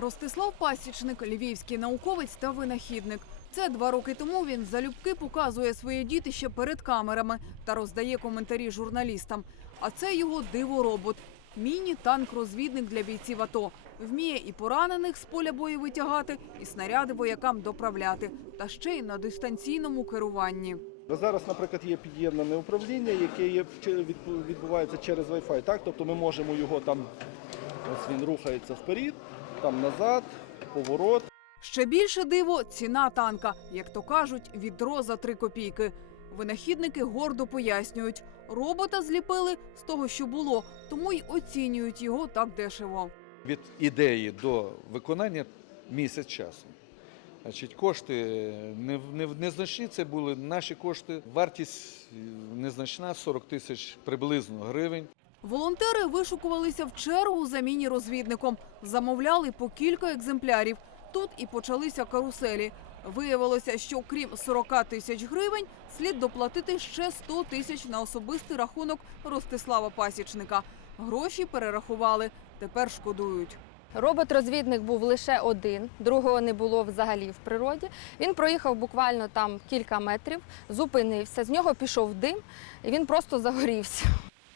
Ростислав Пасічник, львівський науковець та винахідник. Це два роки тому він залюбки показує своє дітище перед камерами та роздає коментарі журналістам. А це його диворобот. Міні-танк-розвідник для бійців АТО. Вміє і поранених з поля бою витягати, і снаряди воякам доправляти. Та ще й на дистанційному керуванні. Зараз, наприклад, є під'єднане управління, яке відбувається через Wi-Fi. Так? Тобто ми можемо його там, ось він рухається вперед, там назад, поворот. Ще більше диво ціна танка, як то кажуть, відро за три копійки. Винахідники гордо пояснюють, робота зліпили з того, що було, тому й оцінюють його так дешево. від ідеї до виконання місяць часу. Значить, кошти не, не, незначні це були наші кошти. Вартість е, незначна 40 тисяч приблизно гривень. Волонтери вишукувалися в чергу за міні-розвідником, замовляли по кілька екземплярів. Тут і почалися каруселі. Виявилося, що крім 40 тисяч гривень, слід доплатити ще 100 тисяч на особистий рахунок Ростислава Пасічника. Гроші перерахували, тепер шкодують. Робот-розвідник був лише один, другого не було взагалі в природі. Він проїхав буквально там кілька метрів, зупинився, з нього пішов дим, і він просто загорівся.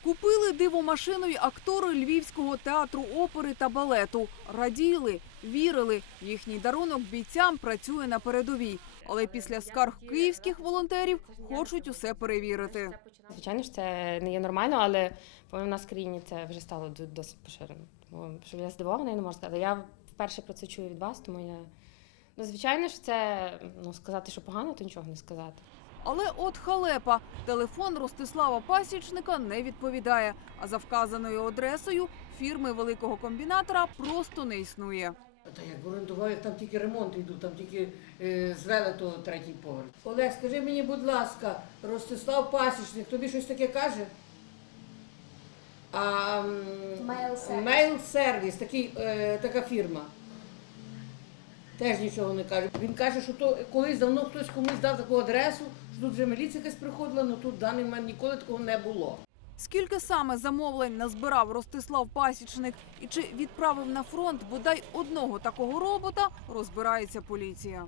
Купили дивомашину й актори Львівського театру опери та балету. Раділи, вірили. Їхній дарунок бійцям працює на передовій. Але після скарг київських волонтерів хочуть усе перевірити. Звичайно ж, це не є нормально, але у нас в країні це вже стало досить поширено. Тому що я здивована, я не можу сказати. Я вперше про це чую від вас, тому я. Ну, звичайно ж, це ну, сказати, що погано, то нічого не сказати. Але от халепа. Телефон Ростислава Пасічника не відповідає. А за вказаною адресою фірми великого комбінатора просто не існує. Та як орендував, як там тільки ремонт йдуть, там тільки е, звели то третій поверх. Олег, скажи мені, будь ласка, Ростислав Пасічник, тобі щось таке каже? А мейл сервіс, такий, е, така фірма. Теж нічого не каже. Він каже, що то колись давно хтось комусь дав таку адресу, тут вже міліція якась приходила, але тут в даний момент ніколи такого не було. Скільки саме замовлень назбирав Ростислав Пасічник і чи відправив на фронт бодай одного такого робота, розбирається поліція.